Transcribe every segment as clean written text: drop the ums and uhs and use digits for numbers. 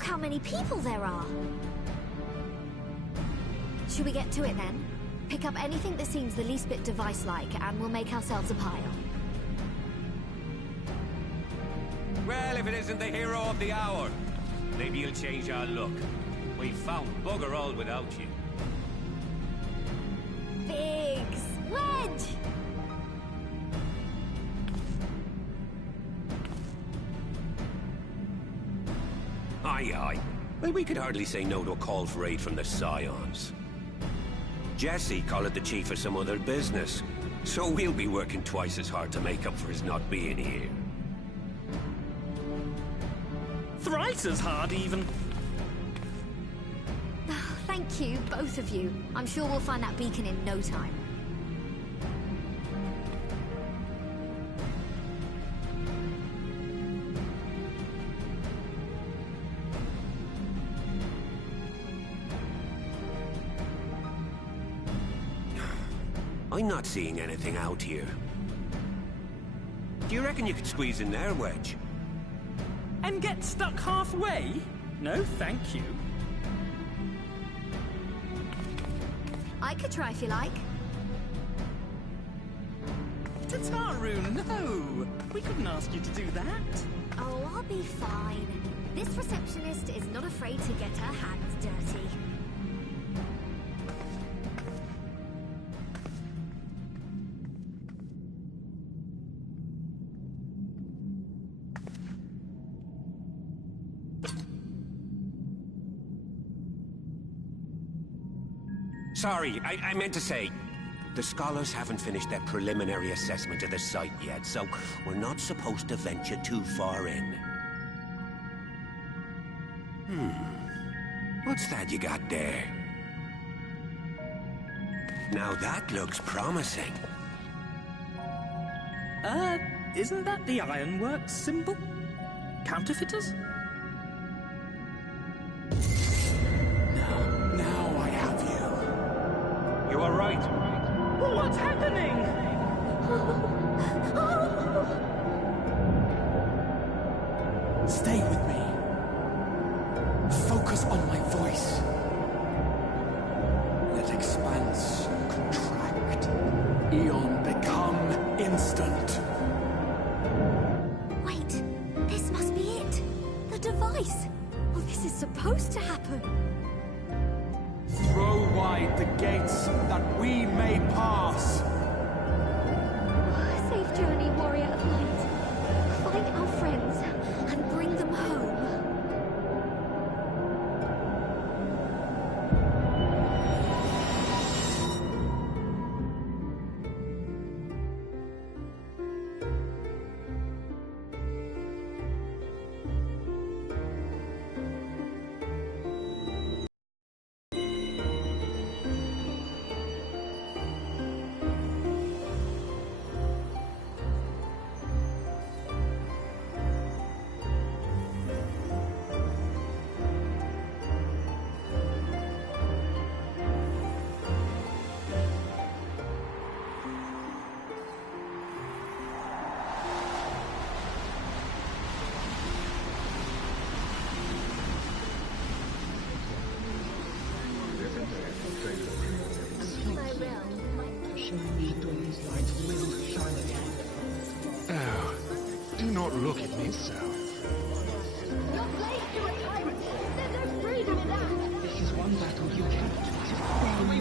Look how many people there are! Should we get to it then? Pick up anything that seems the least bit device-like, and we'll make ourselves a pile. Well, if it isn't the hero of the hour, maybe you'll change our look. We've found bugger all without you. Biggs! Wedge! Aye, aye. Well, we could hardly say no to a call for aid from the Scions. Jesse called it the chief of some other business, so we'll be working twice as hard to make up for his not being here. Thrice as hard, even. Thank you, both of you. I'm sure we'll find that beacon in no time. I'm not seeing anything out here. Do you reckon you could squeeze in there, Wedge? And get stuck halfway? No, thank you. I could try if you like. Tataru, no! We couldn't ask you to do that. Oh, I'll be fine. This receptionist is not afraid to get her hands dirty. Sorry, I meant to say, the scholars haven't finished their preliminary assessment of the site yet, so we're not supposed to venture too far in. What's that you got there? Now that looks promising. Isn't that the Ironworks symbol? Counterfeiters? Now I have you. You are right. What's happening? Stay with me. Focus on my voice. Let expanse contract. Eon become instant. Wait, this must be it. The device. Oh, this is supposed to happen. Throw wide the gates that we may pass. Safe journey, warrior of light. Find our friends and bring them home. Oh, do not look at me so. Your slave to a tyrant! There's no freedom in that! This is one battle you cannot win.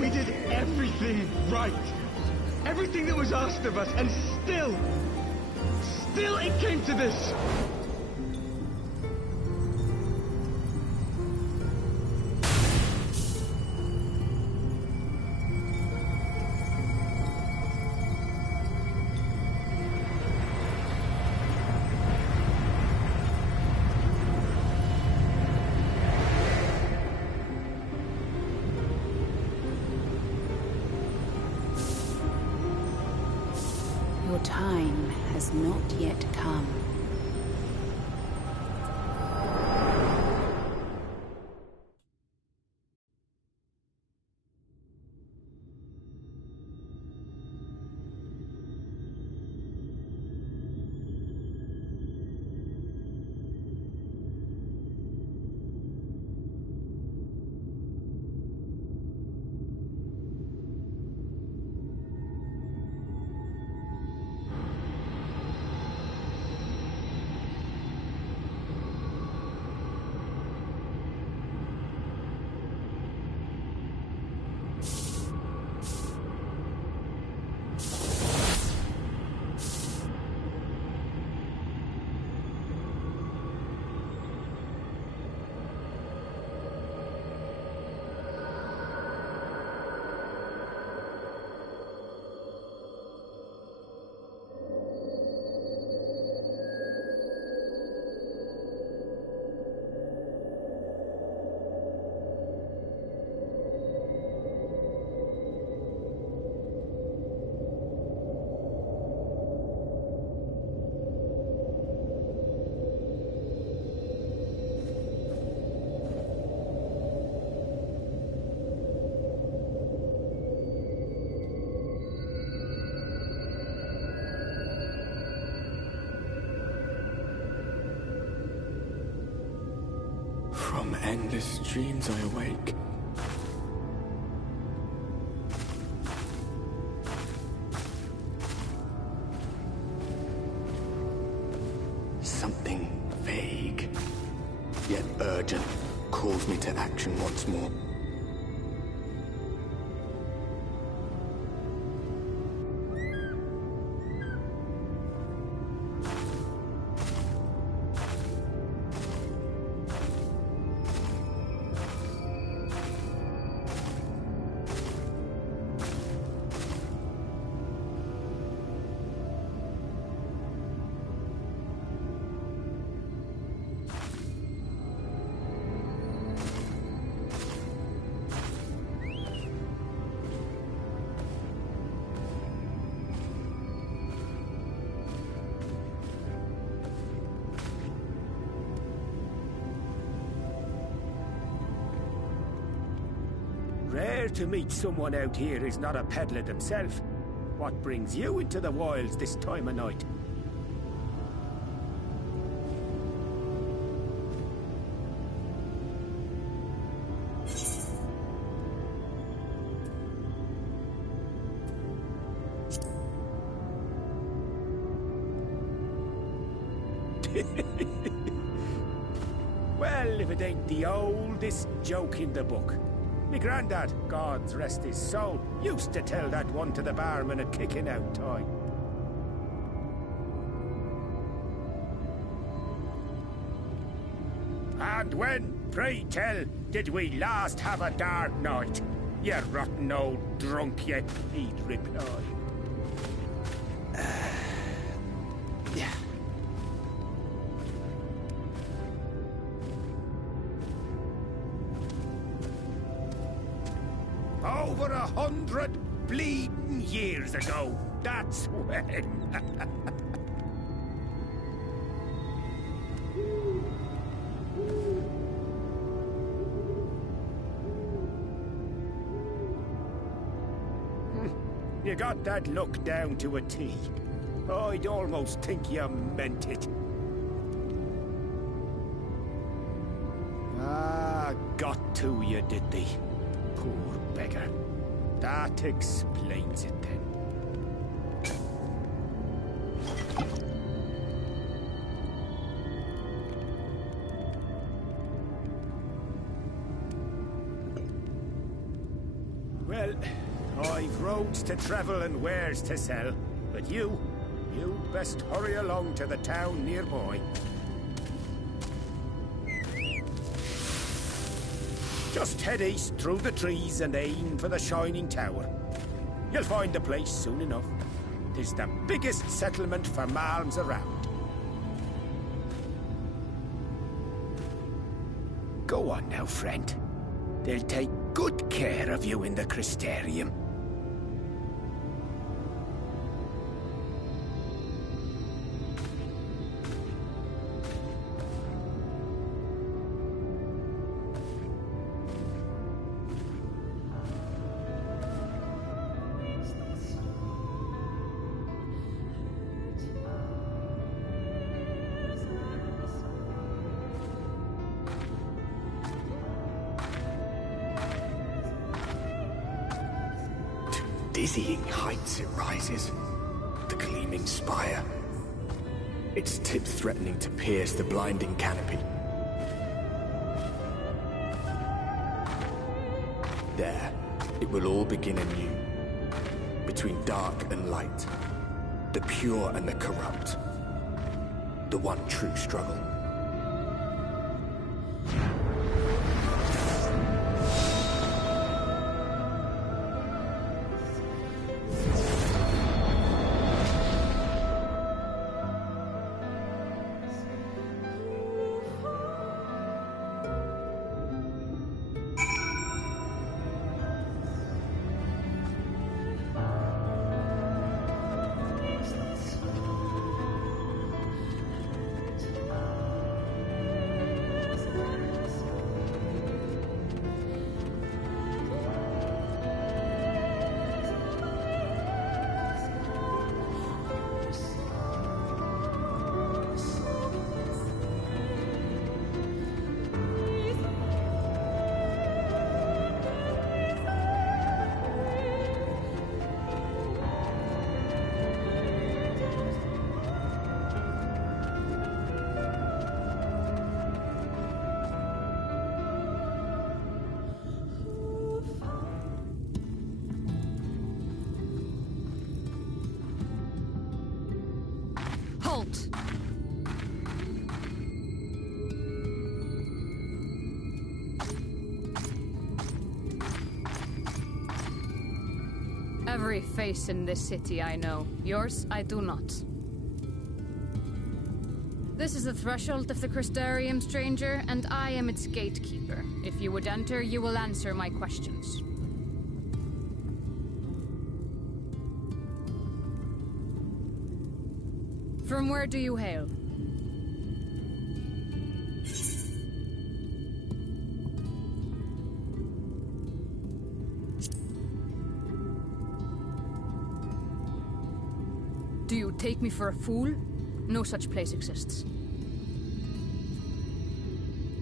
We did everything right. Everything that was asked of us, and still it came to this. Your time has not yet come. endless dreams I awake. Something vague, yet urgent, calls me to action once more. Rare to meet someone out here who's not a peddler themselves. What brings you into the wilds this time of night? Well, if it ain't the oldest joke in the book. Me granddad, God rest his soul, used to tell that one to the barman at kicking out time. And when, pray tell, did we last have a dark night? You rotten old drunk, you, he'd reply. Yeah. Over 100 bleeding years ago, that's when. You got that look down to a T. I'd almost think you meant it. Ah, got to you, did they? Poor beggar. That explains it then. Well, I've roads to travel and wares to sell, but you best hurry along to the town nearby. Just head east through the trees and aim for the Shining Tower. You'll find the place soon enough. 'Tis the biggest settlement for malms around. Go on now, friend. They'll take good care of you in the Crystarium. Dizzying heights it rises, the gleaming spire, its tip threatening to pierce the blinding canopy. There, it will all begin anew, between dark and light, the pure and the corrupt, the one true struggle. Every face in this city I know. Yours, I do not. This is the threshold of the Crystarium, stranger, and I am its gatekeeper. If you would enter, you will answer my questions. From where do you hail? Do you take me for a fool? No such place exists.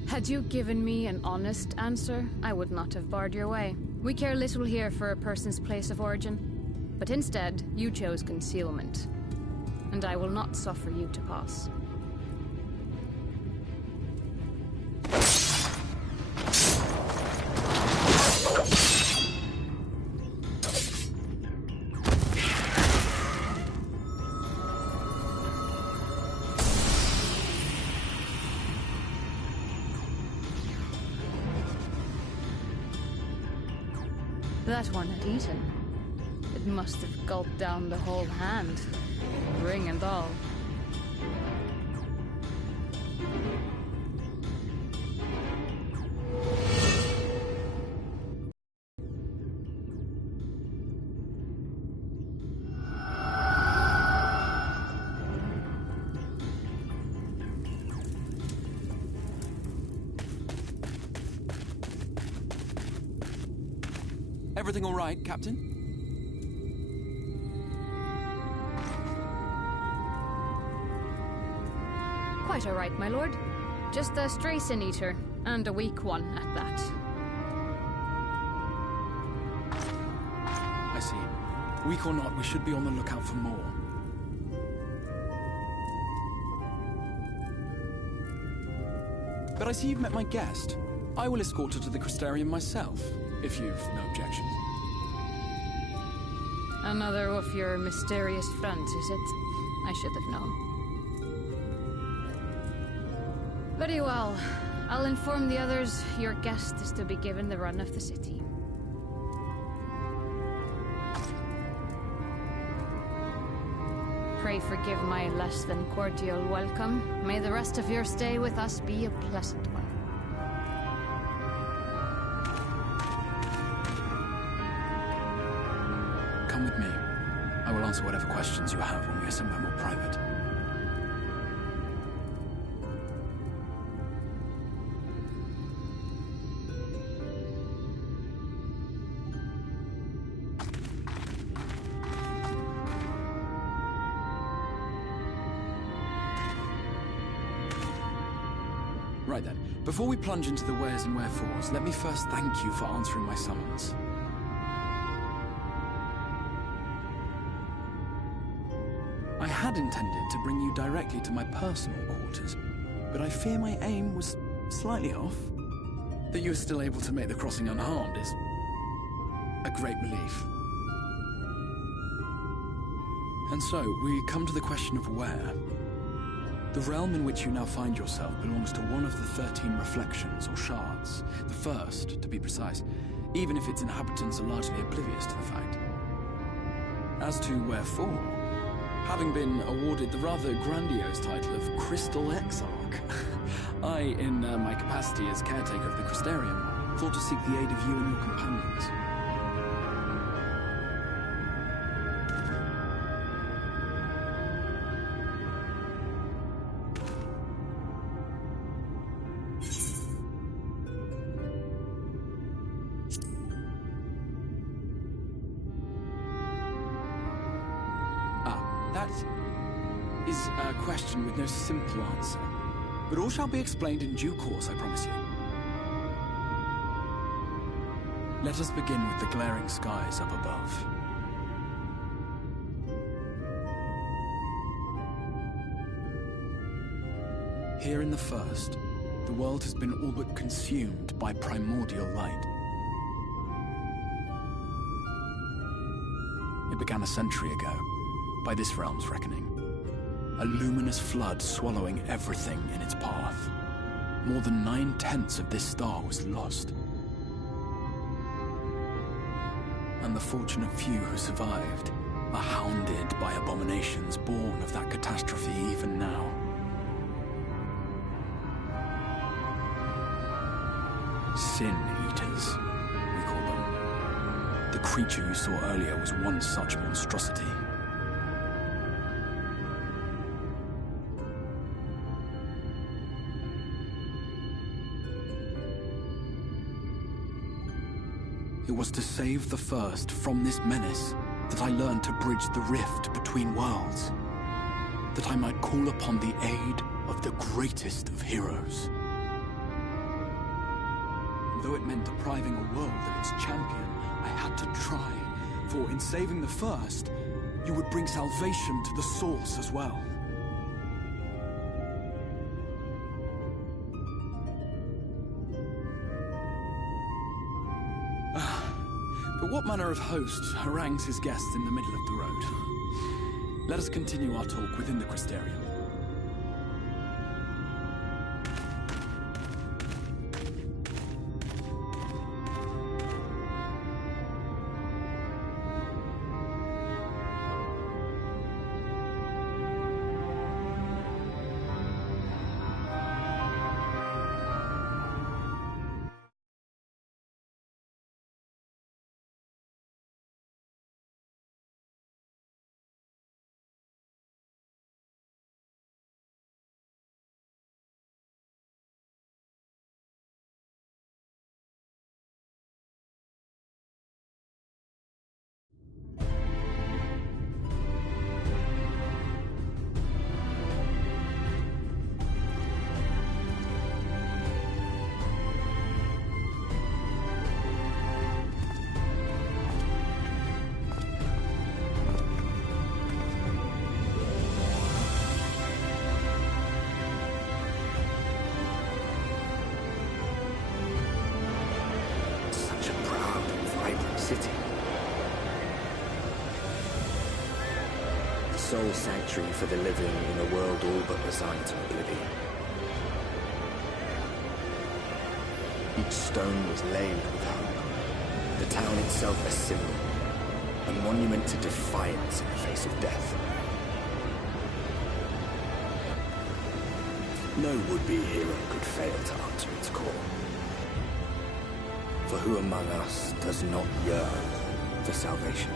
Had you given me an honest answer, I would not have barred your way. We care little here for a person's place of origin. But instead, you chose concealment. And I will not suffer you to pass. That one had eaten. It must have gulped down the whole hand, ring and all. Everything all right, Captain? Quite all right, my lord. Just a stray sin eater, and a weak one at that. I see. Weak or not, we should be on the lookout for more. But I see you've met my guest. I will escort her to the Crystarium myself, if you've no objections. Another of your mysterious friends, is it? I should have known. Very well. I'll inform the others your guest is to be given the run of the city. Pray forgive my less than cordial welcome. May the rest of your stay with us be a pleasant one. Come with me. I will answer whatever questions you have when we are somewhere more private. Right then, before we plunge into the wheres and wherefores, let me first thank you for answering my summons. I had intended to bring you directly to my personal quarters, but I fear my aim was slightly off. That you are still able to make the crossing unharmed is a great relief. And so, we come to the question of where. The realm in which you now find yourself belongs to one of the 13 reflections, or shards. The first, to be precise, even if its inhabitants are largely oblivious to the fact. As to wherefore, having been awarded the rather grandiose title of Crystal Exarch, I, in my capacity as caretaker of the Crystarium, thought to seek the aid of you and your companions. That is a question with no simple answer. But all shall be explained in due course, I promise you. Let us begin with the glaring skies up above. Here in the first, the world has been all but consumed by primordial light. It began a century ago, by this realm's reckoning. A luminous flood swallowing everything in its path. More than 9/10 of this star was lost. and the fortunate few who survived are hounded by abominations born of that catastrophe even now. Sin Eaters, we call them. The creature you saw earlier was one such monstrosity. It was to save the First from this menace that I learned to bridge the rift between worlds. That I might call upon the aid of the greatest of heroes. Though it meant depriving a world of its champion, I had to try. For in saving the First, you would bring salvation to the Source as well. But what manner of host harangues his guests in the middle of the road? Let us continue our talk within the Crystarium. Sole sanctuary for the living in a world all but resigned to oblivion. Each stone was laid with hope. The town itself a symbol, a monument to defiance in the face of death. No would-be hero could fail to answer its call. For who among us does not yearn for salvation?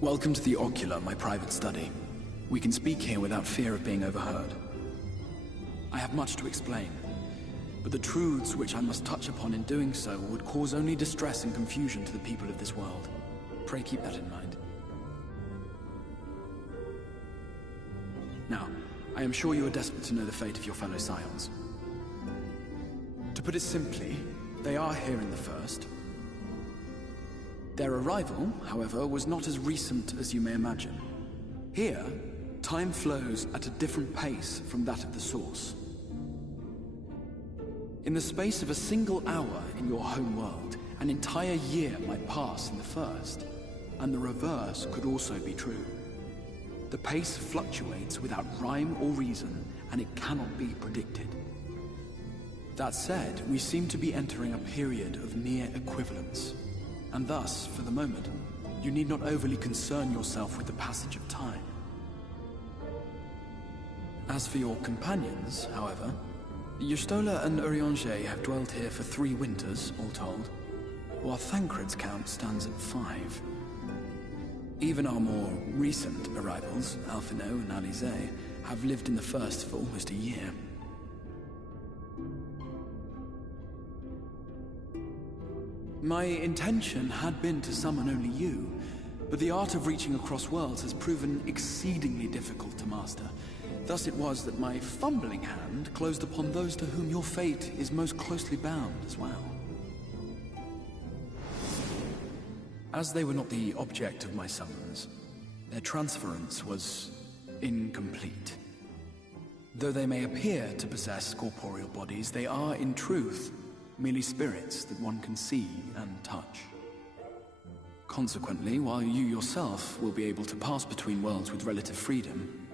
Welcome to the Ocular, my private study. We can speak here without fear of being overheard. I have much to explain, but the truths which I must touch upon in doing so would cause only distress and confusion to the people of this world. Pray keep that in mind. Now, I am sure you are desperate to know the fate of your fellow Scions. To put it simply, they are here in the First. Their arrival, however, was not as recent as you may imagine. Here, time flows at a different pace from that of the Source. In the space of a single hour in your home world, an entire year might pass in the First, and the reverse could also be true. The pace fluctuates without rhyme or reason, and it cannot be predicted. That said, we seem to be entering a period of near equivalence, and thus, for the moment, you need not overly concern yourself with the passage of time. As for your companions, however, Y'shtola and Urianger have dwelt here for 3 winters, all told, while Thancred's count stands at 5. Even our more recent arrivals, Alphino and Alizé, have lived in the First for almost a year. My intention had been to summon only you, but the art of reaching across worlds has proven exceedingly difficult to master. Thus it was that my fumbling hand closed upon those to whom your fate is most closely bound as well. As they were not the object of my summons, their transference was incomplete. Though they may appear to possess corporeal bodies, they are, in truth, merely spirits that one can see and touch. Consequently, while you yourself will be able to pass between worlds with relative freedom,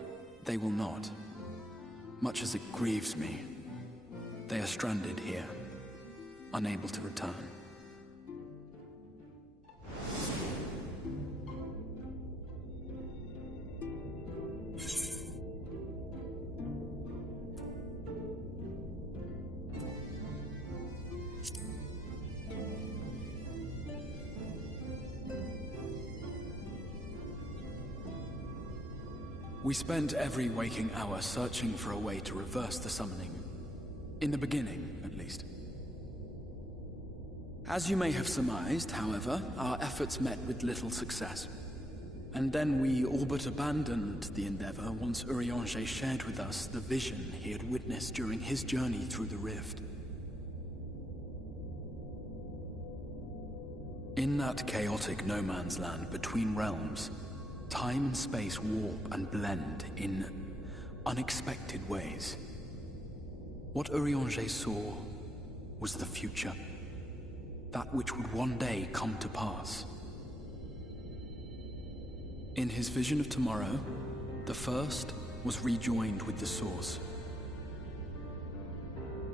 they will not. Much as it grieves me, they are stranded here, unable to return. We spent every waking hour searching for a way to reverse the summoning. In the beginning, at least. As you may have surmised, however, our efforts met with little success. And then we all but abandoned the endeavor once Urianger shared with us the vision he had witnessed during his journey through the rift. In that chaotic no-man's land between realms, time and space warp and blend in unexpected ways. What Urianger saw was the future. That which would one day come to pass. In his vision of tomorrow, the First was rejoined with the Source.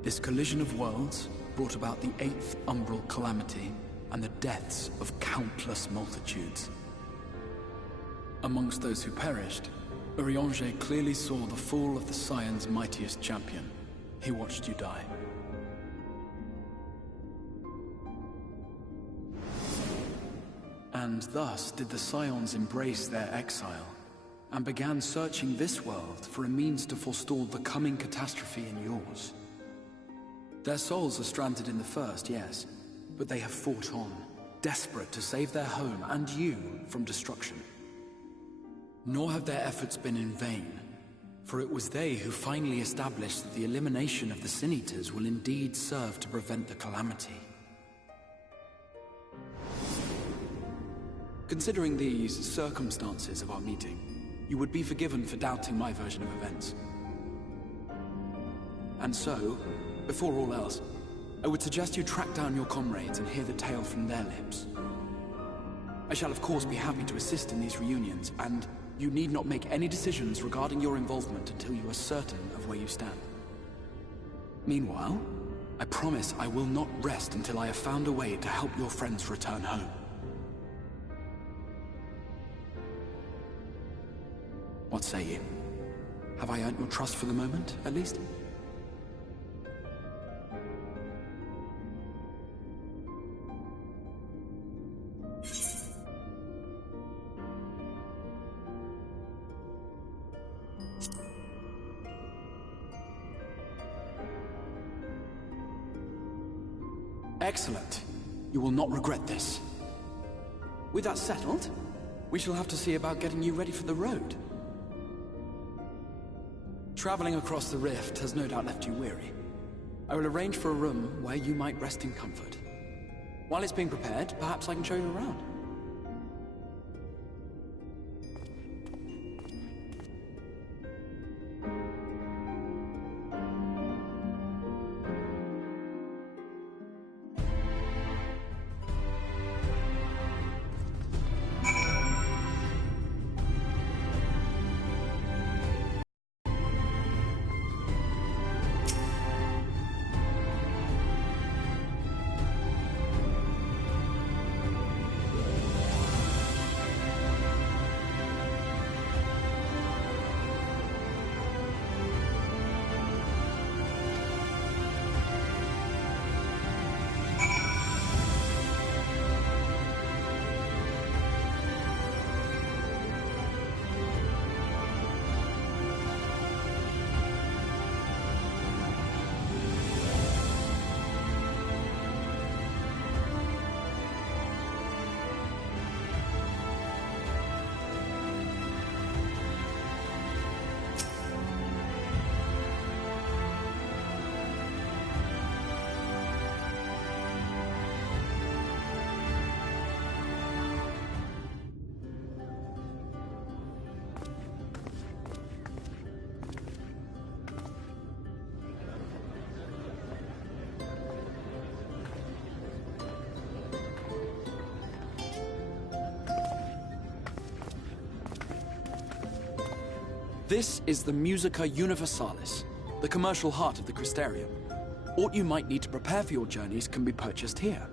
This collision of worlds brought about the 8th umbral calamity and the deaths of countless multitudes. Amongst those who perished, Urianger clearly saw the fall of the Scion's mightiest champion. He watched you die. And thus did the Scions embrace their exile, and began searching this world for a means to forestall the coming catastrophe in yours. Their souls are stranded in the First, yes, but they have fought on, desperate to save their home and you from destruction. Nor have their efforts been in vain, for it was they who finally established that the elimination of the Sin Eaters will indeed serve to prevent the calamity. Considering these circumstances of our meeting, you would be forgiven for doubting my version of events. And so, before all else, I would suggest you track down your comrades and hear the tale from their lips. I shall of course be happy to assist in these reunions, and you need not make any decisions regarding your involvement until you are certain of where you stand. Meanwhile, I promise I will not rest until I have found a way to help your friends return home. What say you? Have I earned your trust for the moment, at least? Excellent. You will not regret this. With that settled, we shall have to see about getting you ready for the road. Traveling across the rift has no doubt left you weary. I will arrange for a room where you might rest in comfort. While it's being prepared, perhaps I can show you around. This is the Musica Universalis, the commercial heart of the Crystarium. Aught you might need to prepare for your journeys can be purchased here.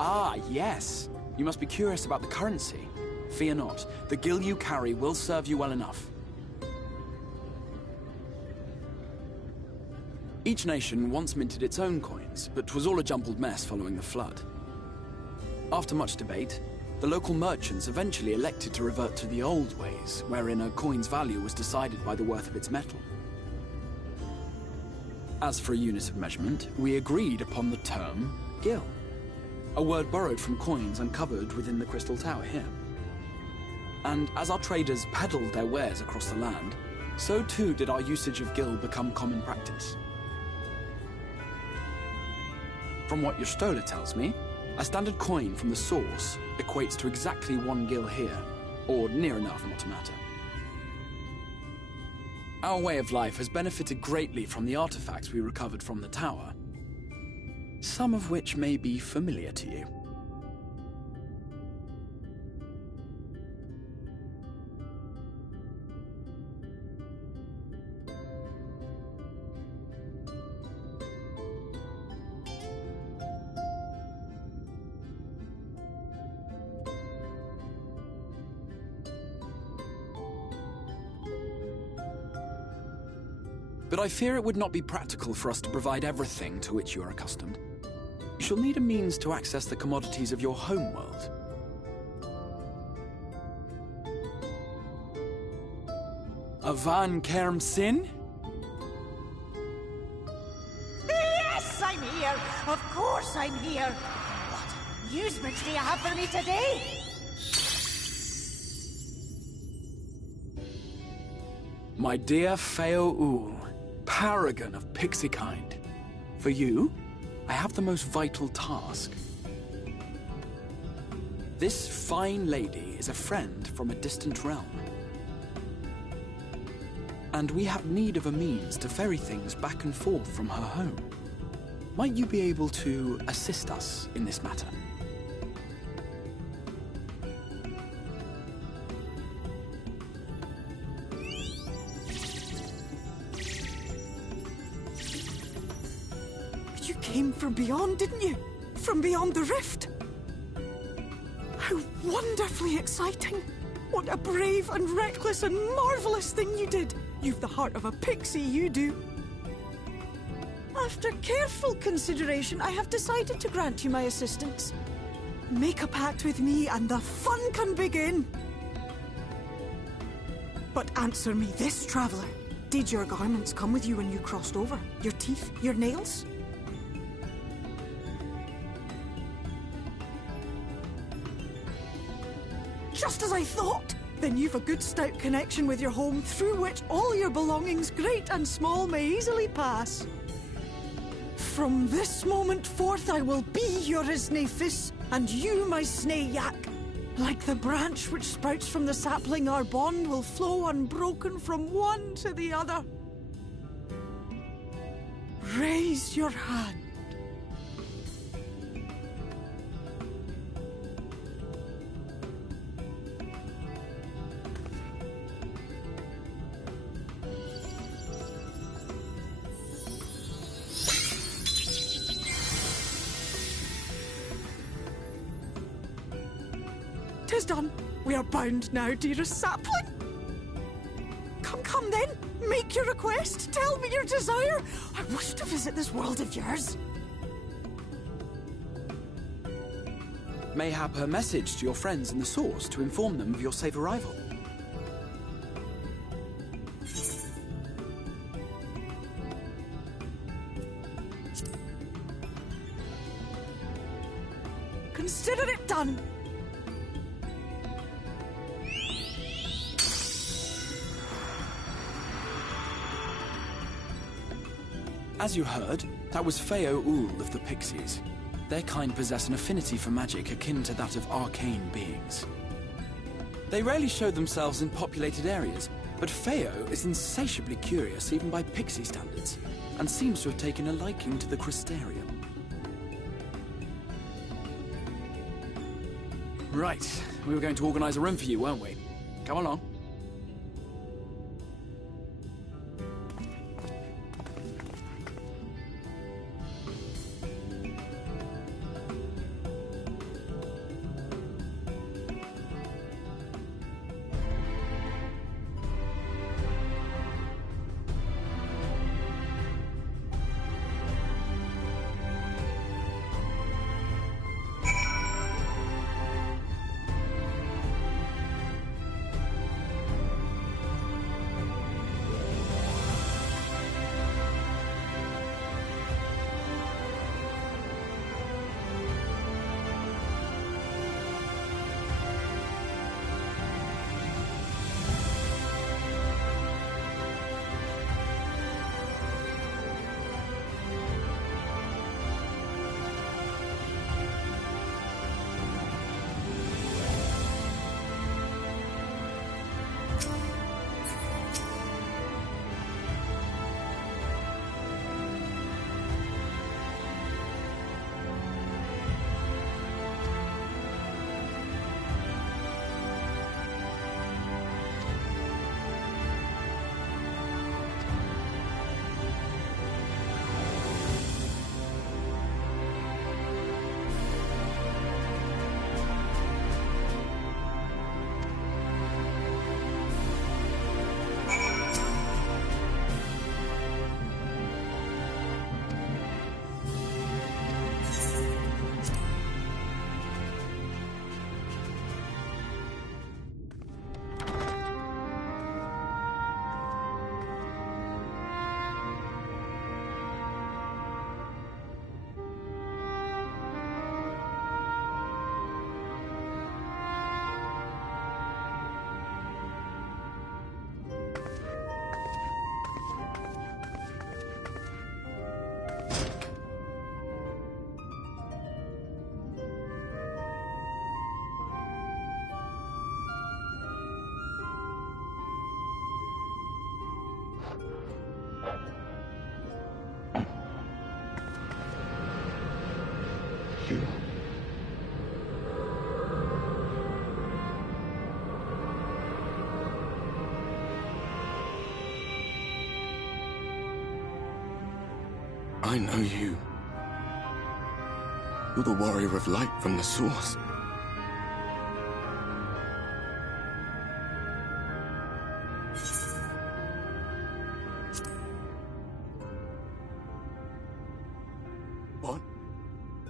Ah, yes. You must be curious about the currency. Fear not. The gil you carry will serve you well enough. Each nation once minted its own coins, but 'twas all a jumbled mess following the flood. After much debate, the local merchants eventually elected to revert to the old ways, wherein a coin's value was decided by the worth of its metal. As for a unit of measurement, we agreed upon the term gil, a word borrowed from coins uncovered within the Crystal Tower here. And as our traders peddled their wares across the land, so too did our usage of gil become common practice. From what your stola tells me, a standard coin from the source equates to exactly 1 gil here, or near enough not to matter. Our way of life has benefited greatly from the artifacts we recovered from the tower, some of which may be familiar to you. But I fear it would not be practical for us to provide everything to which you are accustomed. You shall need a means to access the commodities of your homeworld. Avan Kerm Sin? Yes, I'm here! Of course I'm here! What amusements do you have for me today? My dear Feo U, paragon of pixie kind. For you, I have the most vital task. This fine lady is a friend from a distant realm. And we have need of a means to ferry things back and forth from her home. Might you be able to assist us in this matter? You came from beyond, didn't you? From beyond the rift? How wonderfully exciting! What a brave and reckless and marvelous thing you did! You've the heart of a pixie, you do. After careful consideration, I have decided to grant you my assistance. Make a pact with me and the fun can begin. But answer me this, traveller. Did your garments come with you when you crossed over? Your teeth? Your nails? Just as I thought! Then you've a good stout connection with your home through which all your belongings, great and small, may easily pass. From this moment forth I will be your Isne Fis, and you my Sne Yak. Like the branch which sprouts from the sapling, our bond will flow unbroken from one to the other. Raise your hand. Tis done. We are bound now, dearest sapling. Come then. Make your request. Tell me your desire. I wish to visit this world of yours. Mayhap a message to your friends in the Source to inform them of your safe arrival. Consider it done. As you heard, that was Feo Ul of the Pixies. Their kind possess an affinity for magic akin to that of arcane beings. They rarely show themselves in populated areas, but Feo is insatiably curious even by Pixie standards, and seems to have taken a liking to the Crystarium. Right, we were going to organize a room for you, weren't we? Come along. I know you. You're the warrior of light from the Source. What?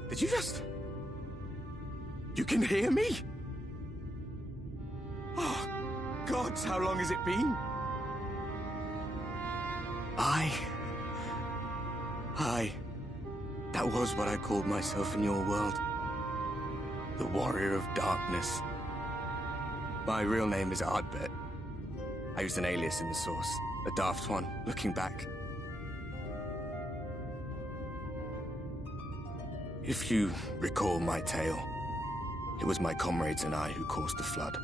Did you just... You can hear me? Oh, gods, how long has it been? That was what I called myself in your world. The Warrior of Darkness. My real name is Ardbert. I used an alias in the source, a daft one, looking back. If you recall my tale, it was my comrades and I who caused the flood.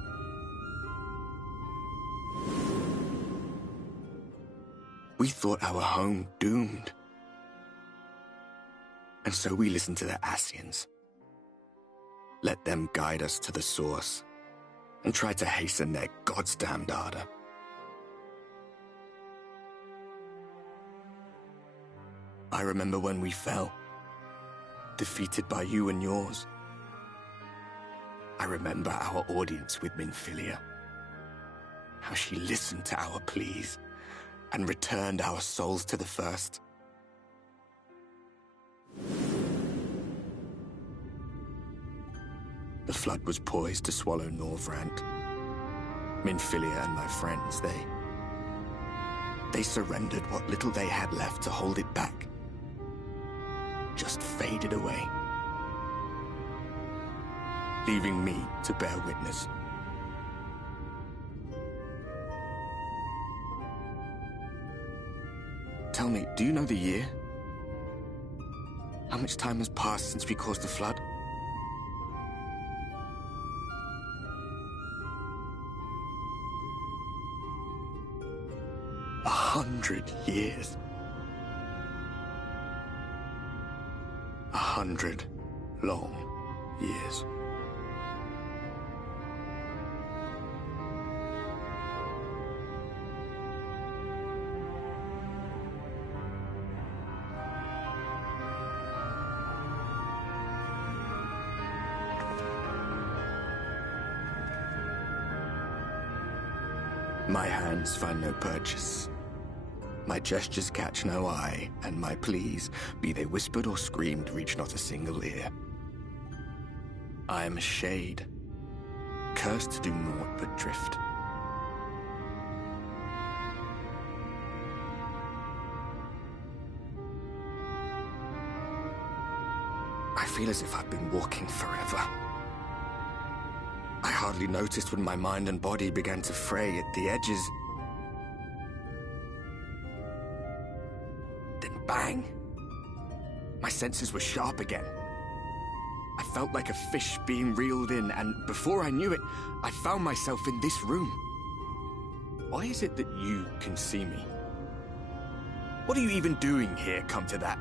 We thought our home doomed. And so we listened to the Ascians. Let them guide us to the source, and tried to hasten their goddamned ardor. I remember when we fell, defeated by you and yours. I remember our audience with Minfilia, how she listened to our pleas and returned our souls to the First. The flood was poised to swallow Norvrant. Minfilia and my friends, they surrendered what little they had left to hold it back. Just faded away, leaving me to bear witness. Tell me, do you know the year? How much time has passed since we caused the flood? 100 years. 100 long years. My hands find no purchase. My gestures catch no eye, and my pleas, be they whispered or screamed, reach not a single ear. I am a shade, cursed to do naught but drift. I feel as if I've been walking forever. I hardly noticed when my mind and body began to fray at the edges. Then bang! My senses were sharp again. I felt like a fish being reeled in, and before I knew it, I found myself in this room. Why is it that you can see me? What are you even doing here, come to that?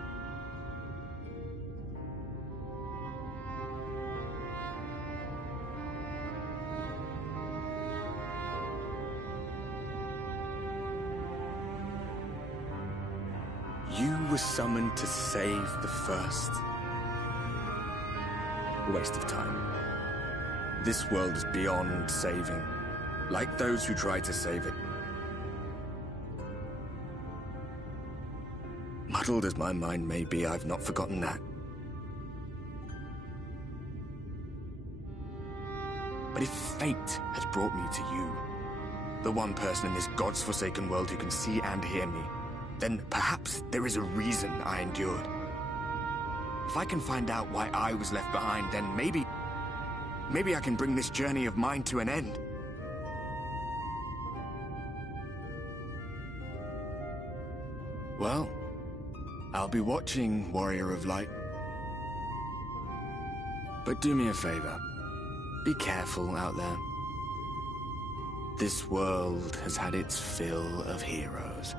You were summoned to save the First. A waste of time. This world is beyond saving, like those who try to save it. Muddled as my mind may be, I've not forgotten that. But if fate has brought me to you, the one person in this God's-forsaken world who can see and hear me, then perhaps there is a reason I endured. If I can find out why I was left behind, then maybe I can bring this journey of mine to an end. Well, I'll be watching, Warrior of Light. But do me a favor. Be careful out there. This world has had its fill of heroes.